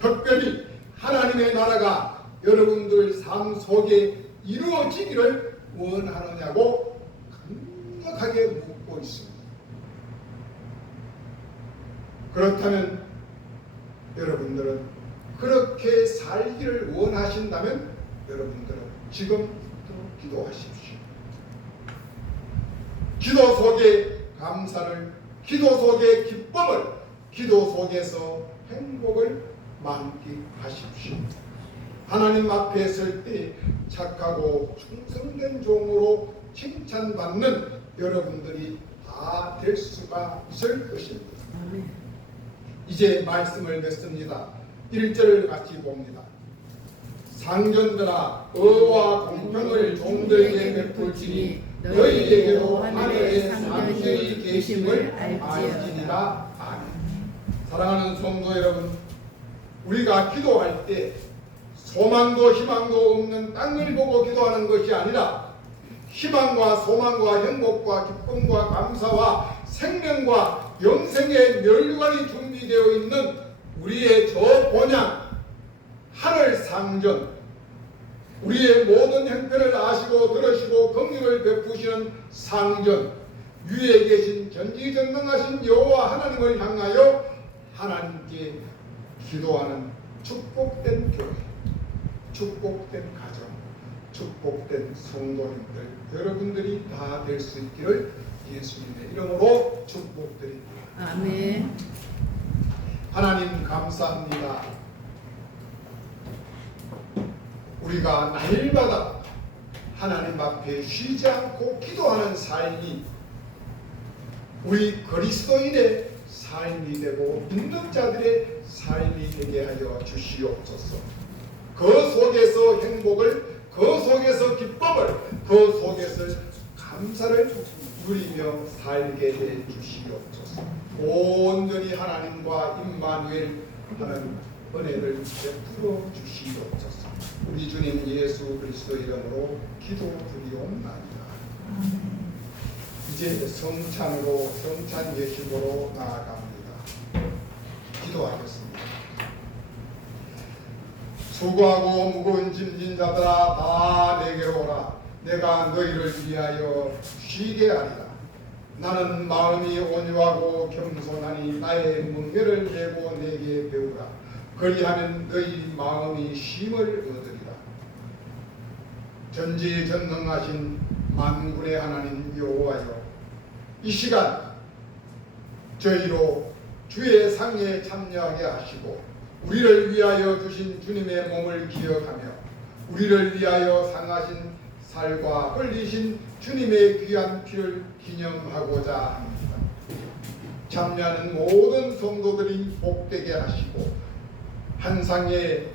특별히 하나님의 나라가 여러분들 삶 속에 이루어지기를 원하느냐고 강력하게 묻고 있습니다. 그렇다면 여러분들은 그렇게 살기를 원하신다면 여러분들은 지금부터 기도하십시오. 기도 속에 감사를, 기도 속에 기쁨을, 기도 속에서 행복을 만끽하십시오. 하나님 앞에 설 때 착하고 충성된 종으로 칭찬받는 여러분들이 다 될 수가 있을 것입니다. 이제 말씀을 맺습니다. 1절을 같이 봅니다. 상전들아, 의와 공평을 종들에게 베풀지니 너희에게도 하늘의 상전이 계심을 알지니라. 아멘. 사랑하는 성도 여러분, 우리가 기도할 때 소망도 희망도 없는 땅을 보고 기도하는 것이 아니라 희망과 소망과 행복과 기쁨과 감사와 생명과 영생의 멸류관이 준비되어 있는 우리의 저 본향 하늘 상전, 우리의 모든 형편을 아시고 들으시고 긍휼을 베푸시는 상전, 위에 계신 전지전능하신 여호와 하나님을 향하여 하나님께 기도하는 축복된 교회, 축복된 가정, 축복된 성도님들 여러분들이 다 될 수 있기를 예수님의 이름으로 축복드립니다. 아멘. 하나님 감사합니다. 우리가 날마다 하나님 앞에 쉬지 않고 기도하는 삶이 우리 그리스도인의 삶이 되고 믿는 자들의 삶이 되게 하여 주시옵소서. 그 속에서 행복을, 그 속에서 기쁨을, 그 속에서 감사를 누리며 살게 해 주시옵소서. 온전히 하나님과 임마누엘 하는 은혜를 베풀어 주시옵소서. 우리 주님 예수 그리스도 이름으로 기도드리옵나이다. 이제 성찬으로, 성찬 예식으로 나아갑니다. 기도하겠습니다. 수고하고 무거운 짐진 자들아, 다 내게로 오라. 내가 너희를 위하여 쉬게 하리라. 나는 마음이 온유하고 겸손하니 나의 멍에를 메고 내게 배우라. 그리하면 너희 마음이 쉼을 얻으리라. 전지전능하신 만군의 하나님 여호와여, 이 시간 저희로 주의 상에 참여하게 하시고 우리를 위하여 주신 주님의 몸을 기억하며 우리를 위하여 상하신 살과 흘리신 주님의 귀한 피를 기념하고자 합니다. 참여하는 모든 성도들이 복되게 하시고 한 상에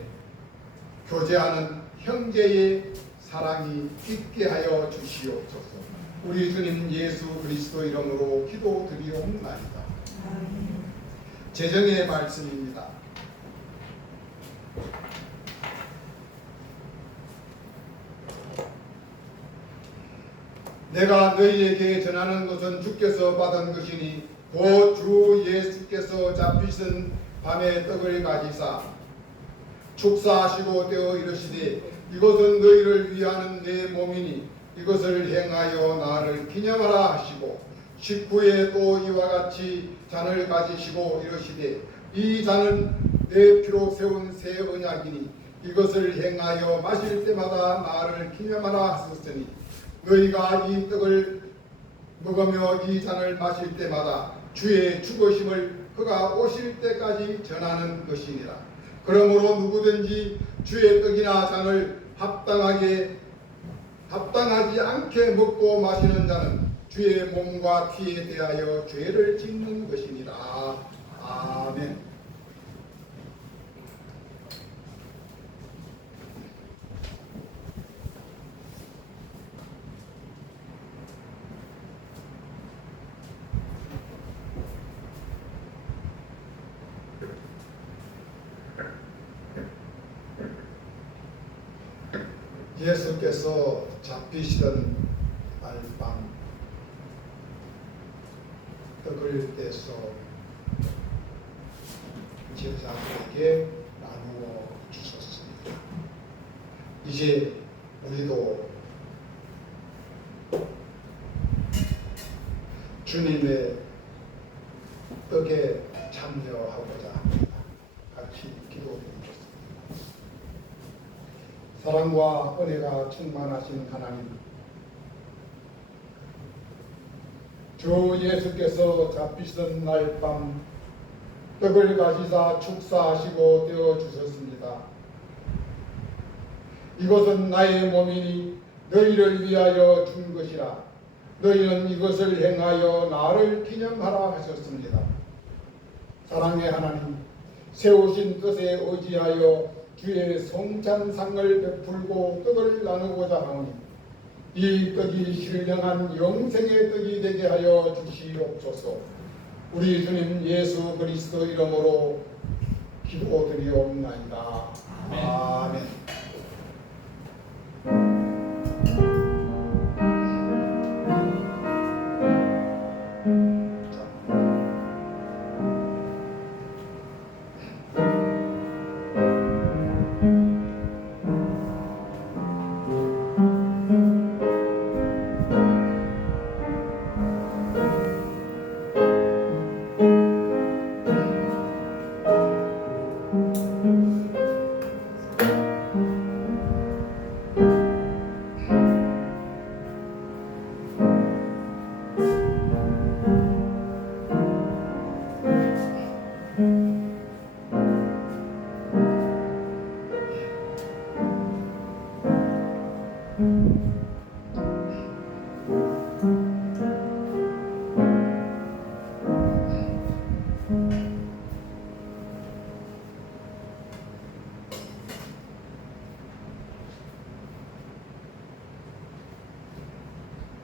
교제하는 형제의 사랑이 있게 하여 주시옵소서. 우리 주님 예수 그리스도 이름으로 기도드리옵나이다. 재정의 말씀입니다. 내가 너희에게 전하는 것은 주께서 받은 것이니 곧 주 예수께서 잡히신 밤에 떡을 가지사 축사하시고 떼어 이르시되 이것은 너희를 위하는 내 몸이니 이것을 행하여 나를 기념하라 하시고 식후에 또 이와 같이 잔을 가지시고 이르시되 이 잔은 내 피로 세운 새 언약이니 이것을 행하여 마실 때마다 나를 기념하라 하셨으니 너희가 이 떡을 먹으며 이 잔을 마실 때마다 주의 죽으심을 그가 오실 때까지 전하는 것이니라. 그러므로 누구든지 주의 떡이나 잔을 합당하지 않게 먹고 마시는 자는 주의 몸과 피에 대하여 죄를 짓는 것이니라. 아멘. 예수께서 잡히시던 날밤 떡을 떼서 제자들에게 나누어 주셨습니다. 이제 우리도 주님의 떡에 참여하고자 합니다. 같이 기도드리겠습니다. 사랑과 은혜가 충만하신 하나님, 주 예수께서 잡히시던 날 밤 떡을 가지사 축사하시고 떼어 주셨습니다. 이것은 나의 몸이니 너희를 위하여 준 것이라. 너희는 이것을 행하여 나를 기념하라 하셨습니다. 사랑의 하나님, 세우신 뜻에 의지하여 주의 성찬상을 베풀고 떡을 나누고자 하오니 이 떡이 신령한 영생의 떡이 되게 하여 주시옵소서. 우리 주님 예수 그리스도 이름으로 기도드리옵나이다. 아멘.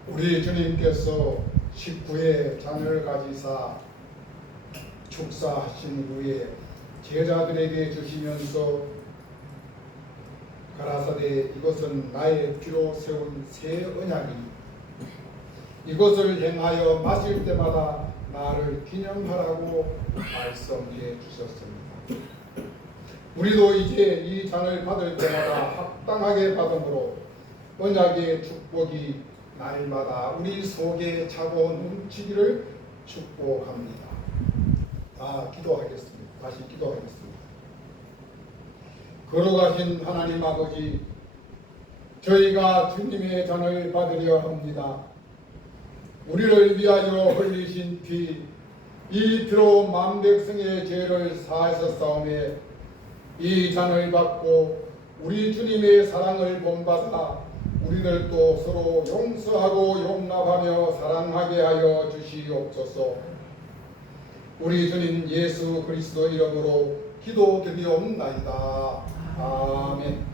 우리 주님께서 식구의 잔을 가지사 축사하신 후에 제자들에게 주시면서 가라사대 이것은 나의 피로 세운 새 언약이니 이것을 행하여 마실 때마다 나를 기념하라고 말씀해 주셨습니다. 우리도 이제 이 잔을 받을 때마다 합당하게 받음으로 언약의 축복이 날마다 우리 속에 차고 넘치기를 축복합니다. 기도하겠습니다. 다시 기도하겠습니다. 걸어가신 하나님 아버지, 저희가 주님의 잔을 받으려 합니다. 우리를 위하여 흘리신 피, 이 피로 만백성의 죄를 사하셨사오매 이 잔을 받고 우리 주님의 사랑을 본받아 우리들도 서로 용서하고 용납하며 사랑하게 하여 주시옵소서. 우리 주님 예수 그리스도 이름으로 기도드리옵나이다. 아멘.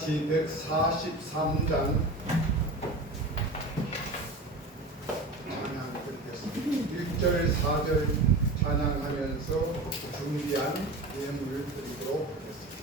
같이 143장 찬양 드리겠습니다. 1절 4절 찬양하면서 준비한 예물을 드리도록 하겠습니다.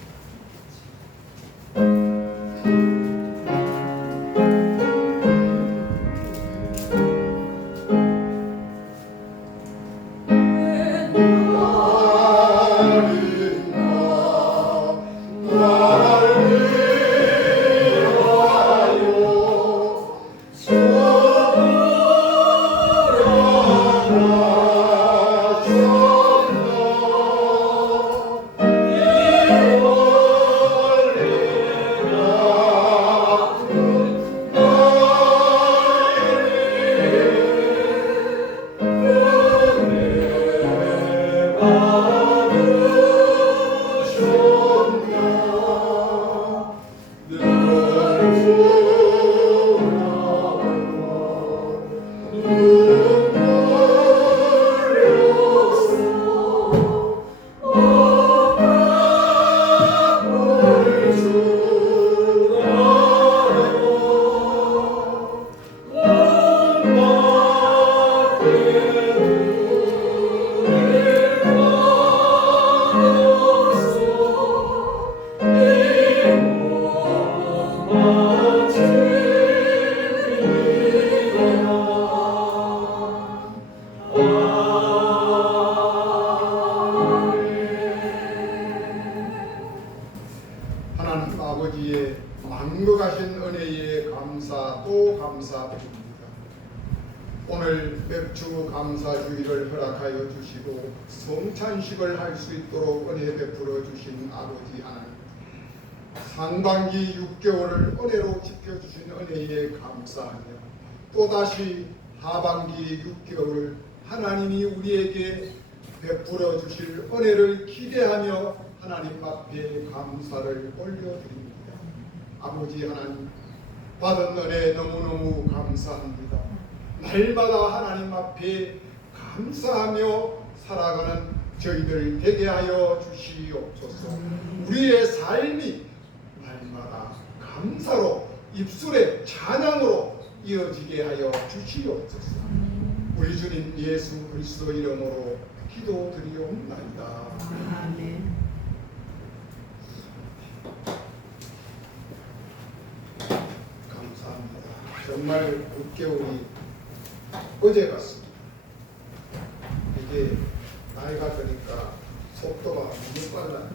하나님 아버지의 만거하신 은혜에 감사 또 감사드립니다. 오늘 맥주 감사주의를 허락하여 주시고 성찬식을 할 수 있도록 은혜 베풀어 주신 아버지 하나님, 상반기 6개월을 은혜로 지켜주신 은혜에 감사하며 또다시 하반기 6개월을 하나님이 우리에게 베풀어 주실 은혜를 기대하며 하나님 앞에 감사를 올려드립니다. 아버지 하나님, 받은 은혜 너무너무 감사합니다. 날마다 하나님 앞에 감사하며 살아가는 저희들 되게 하여 주시옵소서. 우리의 삶이 날마다 감사로 입술의 찬양으로 이어지게 하여 주시옵소서. 우리 주님 예수 그리스도 이름으로 기도드리옵나이다. 아멘. 감사합니다. 정말 6개월이 어제 같습니다. 이게 나이가 드니까 속도가 너무 빨라.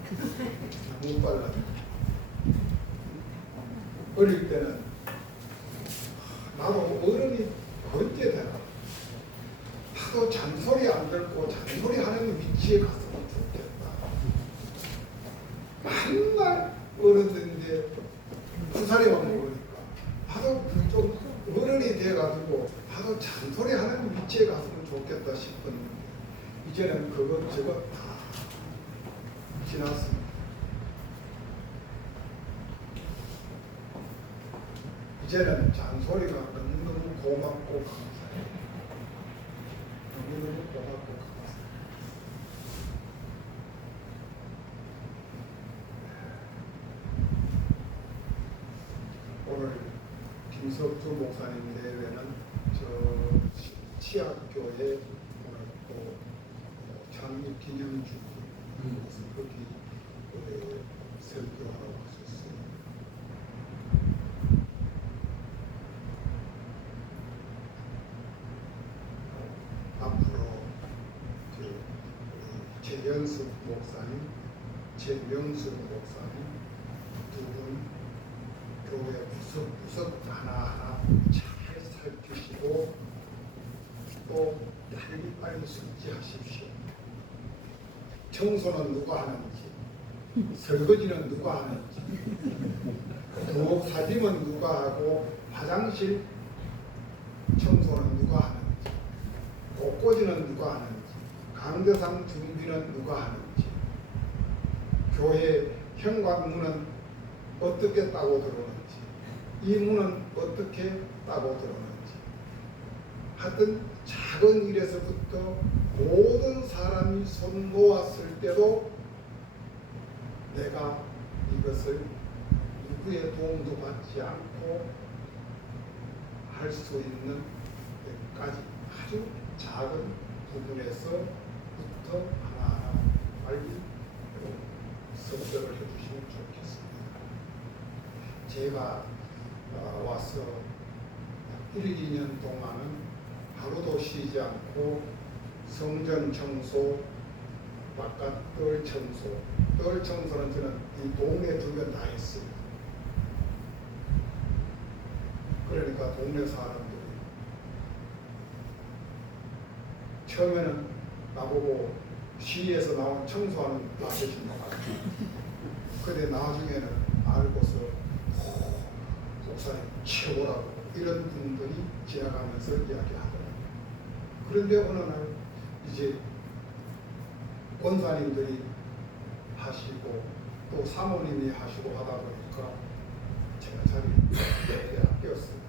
너무 빨라. 어릴 때는 나도 어른이 언제 되나? 나도 잔소리 안 듣고 잔소리 하는 위치에 갔으면 좋겠다. 맨날 어른인데 9살이 먹으니까 나도 좀 어른이 돼가지고 나도 잔소리 하는 위치에 갔으면 좋겠다 싶었는데 이제는 그것 저것 다 지났습니다. 이제는 잔소리가 너무너무 고맙고 감사해요. 너무너무 고맙고 감사해요. 오늘 김석주 목사님 대회는 저 치학교에 오늘 또 창립 기념주 거기 설교하러 왔었어요. 앞으로 재연숙 목사님, 재명숙 목사님 두 분 교회 구석구석 하나하나 잘 살피시고 또 빨리빨리 숙지하십시오. 청소는 누가 하는지, 설거지는 누가 하는지, 부엌 사짐은 누가 하고, 화장실 청소는 누가 하는지, 꽃꽂이는 누가 하는지, 강대상 준비는 누가 하는지, 교회 현관문은 어떻게 따고 들어오는지, 이 문은 어떻게 따고 들어오는지, 하여튼 작은 일에서부터 모든 사람이 손 놓았을 때도 내가 이것을 누구의 도움도 받지 않고 할 수 있는 데까지 아주 작은 부분에서부터 하나하나 빨리 습득을 해주시면 좋겠습니다. 제가 와서 1, 2년 동안은 하루도 쉬지 않고 성전 청소, 바깥 뜰 청소, 뜰 청소는 저는 이 동네 주변 다 했어요. 그러니까 동네 사람들이 처음에는 나보고 시에서 나온 청소하는 아저씨인 것 같아요. 근데 나중에는 알고서 목사님 최고라고 이런 분들이 지나가면서 이야기하더라고요. 그런데 어느 날 이제 원사님들이 하시고 또 사모님이 하시고 하다 보니까 제가 자리 빼앗겼어요.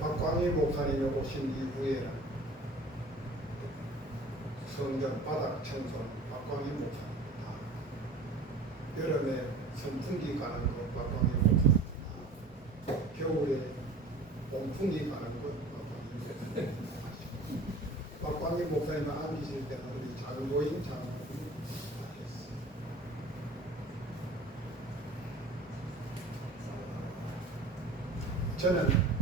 박광희 목사님이 오신 이후에는 성전 바닥 청소는 박광희 목사님입니다. 여름에 선풍기 가는 것 박광희 목사님입니다. 겨울에 온풍기 가는 것 박광희 목사님입니다. 박광희 목사님이 안 계실 때는 우리 장로인 장로님이 하겠어요. 저는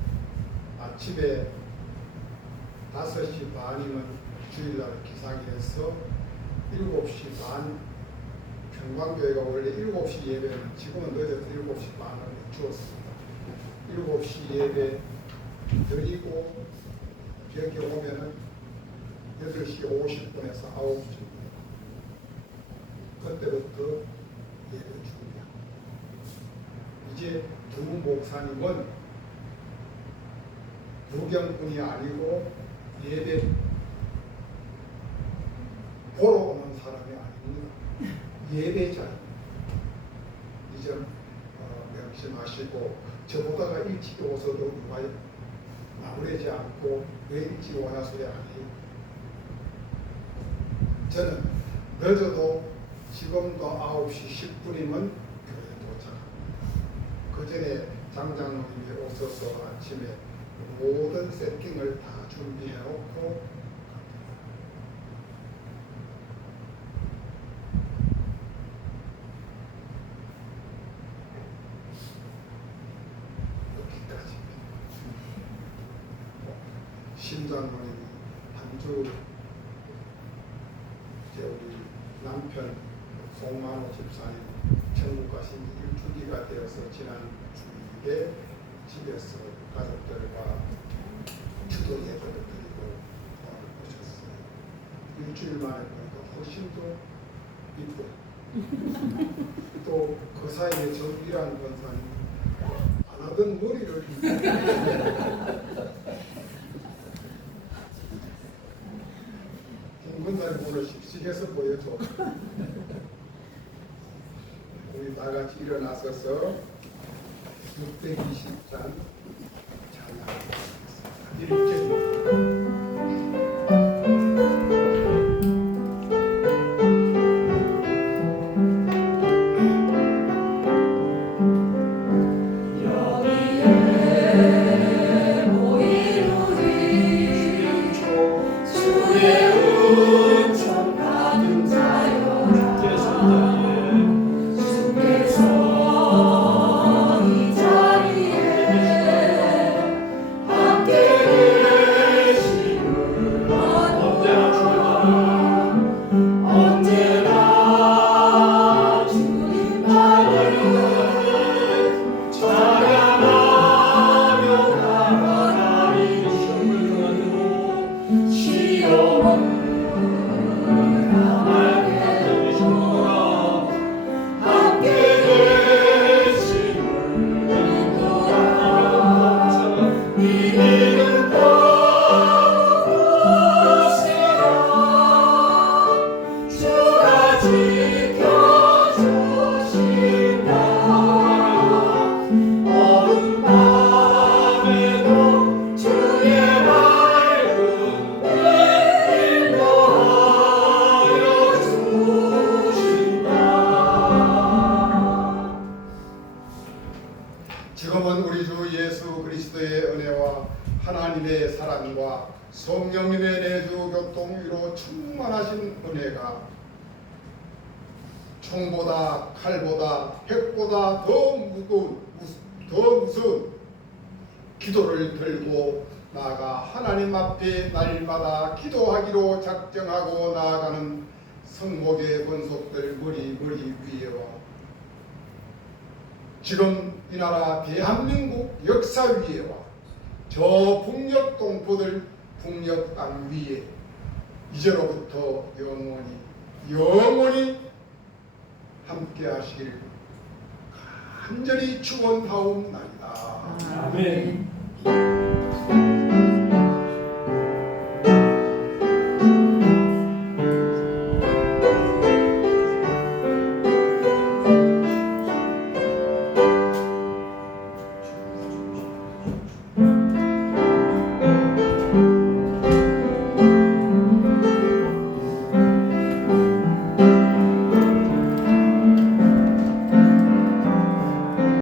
아침에 5시 반이면 주일날 기상해서 7시 반 평광교회가 원래 7시 예배는 지금은 늦어서 7시 반을 주었습니다. 7시 예배 드리고 여기 오면은 8시 50분에서 9시입니다. 그때부터 예배 준비합니다. 이제 두 목사님은 구경꾼이 아니고 예배 보러 오는 사람이 아닙니다. 예배자입니다. 이 점 명심하시고 저보다가 일찍 오서도 누가 나무래지 않고 왜 일찍 오나 소리 아니에요. 저는 늦어도 지금도 9시 10분이면 교회에 도착합니다. 그 전에 장장로님이 오셔서 아침에 모든 세팅을 다 준비해놓고 갑니다. 여기까지입니다. 심장로님이 한 주 이제 우리 남편 송만호 집사님 천국 가신 지 1주기가 되어서 지난 주일에 집에서 가족들과 주도 예배를 드리고 오셨어요. 일주일 만에 보니까 훨씬 더 이뻐요. 또 그 사이에 정기란 권사님 안 하던 머리를 김 권사님 오늘 씩씩해서 보여줘. 우리 다같이 일어나서서 620장 찬양하겠습니다. 이렇게 시험 성령님의 내주 교통위로 충만하신 은혜가 총보다 칼보다 핵보다 더 무서운 기도를 들고 나아가 하나님 앞에 날마다 기도하기로 작정하고 나아가는 성목의 권속들 머리 위에와 지금 이 나라 대한민국 역사 위에와 저 북녘 동포들 북녘 땅 위에 이제로부터 영원히 함께 하시길 간절히 축원하옵나이다. 아멘.